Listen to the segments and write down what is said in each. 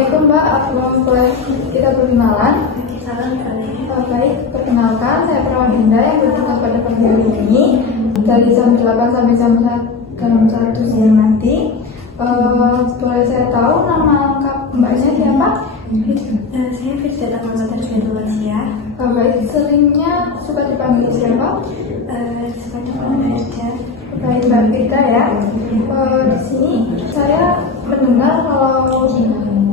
Assalamualaikum Mbak, boleh kita berkenalan? Baik, perkenalkan saya Perawat Dinda yang bertugas pada pagi hari ini dari jam 8 sampai jam 1 siang nanti. Boleh saya tahu nama lengkap Mbaknya siapa? Saya Firza Tamamata Rizwanullah. Baik, seringnya suka dipanggil siapa? Suka dipanggil Firza. Baik, Mbak Firza ya. Di sini saya mendengar kalau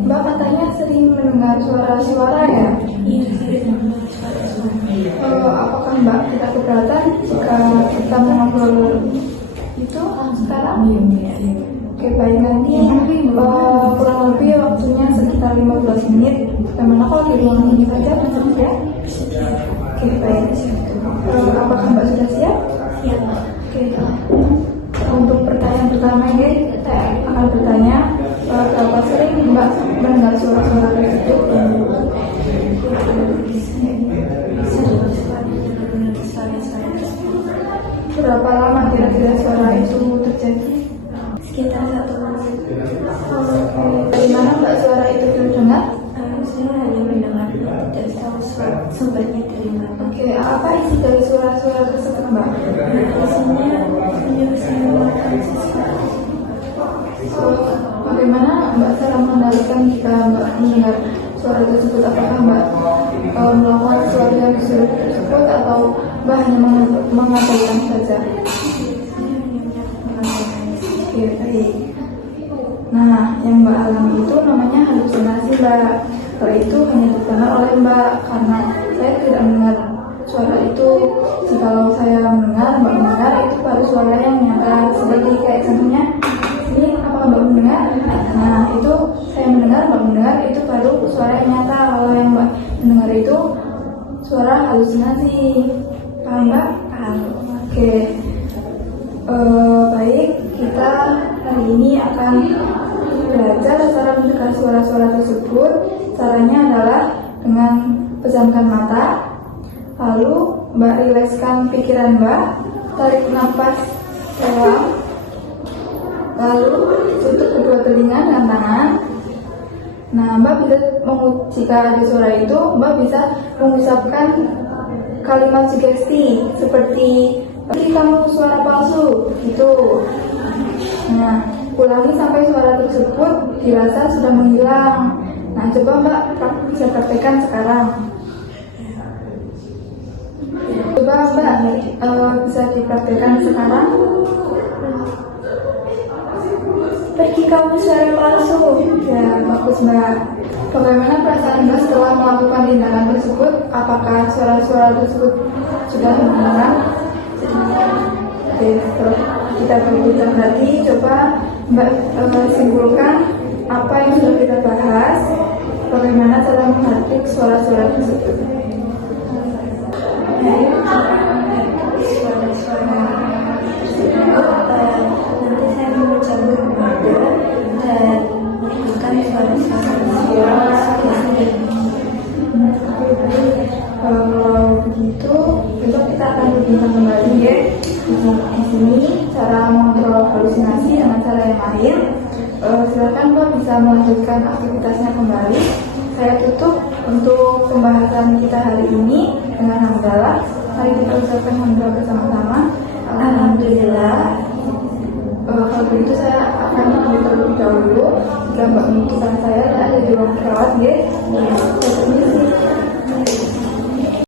Mbak katanya sering mendengar suara-suara ya? Iya, saya mendengar suara-suara. Apakah Mbak tidak keberatan jika kita mengobrol itu sekarang? Iya. Oke, baik, nanti kurang lebih waktunya sekitar 15 menit. Bagaimana kalau di ruangan ini saja ya? Oke, baik. Apakah Mbak sudah siap? Siap. Oke. Untuk pertanyaan pertama ini saya akan bertanya berapa sering Mbak mendengar suara-suara tersebut? Berapa lama kira-kira suara itu terjadi? Sekitar 1 menit. Dari mana Mbak suara itu terdengar? Saya hanya mendengar, tidak tahu sumbernya dari mana. Oke, apa isi dari suara-suara tersebut Mbak? Isinya menyerukan sesuatu. Bagaimana Mbak cara mengendalikan jika Mbak mendengar suara tersebut? Apakah Mbak melakukan sesuatu yang disuruh tersebut atau Mbak hanya mengabaikan saja? Oke, baik. Nah, yang Mbak alami itu namanya halusinasi Mbak. Hal itu hanya didengar oleh Mbak karena saya tidak mendengar suara itu. Jikalau saya mendengar, Mbak mendengar, itu baru suara yang nyata. Seperti kayak contohnya ini, apakah Mbak mendengar? Nah, itu saya mendengar, Mbak mendengar, itu baru suara yang nyata. Kalau yang Mbak mendengar itu suara halusinasi. Paham Mbak? Paham. Oke. Baik, kita hari ini akan belajar cara mencegah suara-suara tersebut. Caranya adalah dengan pejamkan mata, lalu Mbak rilekskan pikiran Mbak, tarik nafas dalam, lalu tutup kedua telinga dengan tangan. Nah, Mbak bisa jika ada suara itu, Mbak bisa mengucapkan kalimat sugesti seperti kamu suara palsu gitu. Nah, ulangi sampai suara tersebut dirasa sudah menghilang. Nah, coba Mbak bisa praktekkan sekarang. Coba Mbak bisa dipraktekkan sekarang. Pergi kamu suara palsu. Ya, bagus Mbak. Bagaimana perasaan Mbak setelah melakukan tindakan tersebut? Apakah suara-suara tersebut sudah menghilang? Oke, terus kita berbicara tadi, coba Mbak simpulkan apa yang sudah kita bahas, bagaimana cara menghargai suara-suara tersebut. Suara-suara tersebut, nanti saya mengucapkan kepada dan menimbulkan suara-suara. Kalau begitu, besok kita akan berbincang kembali ya. Di sini cara mengontrol halusinasi dengan cara yang lain. Silakan Mbak bisa melanjutkan aktivitasnya kembali. Saya tutup untuk pembahasan kita hari ini dengan hamdalah. Mari kita ucapkan hamdalah bersama-sama. Alhamdulillah. Kalau begitu saya akan terlebih dahulu. Jika Mbak membutuhkan saya ada di ruang perawat ya.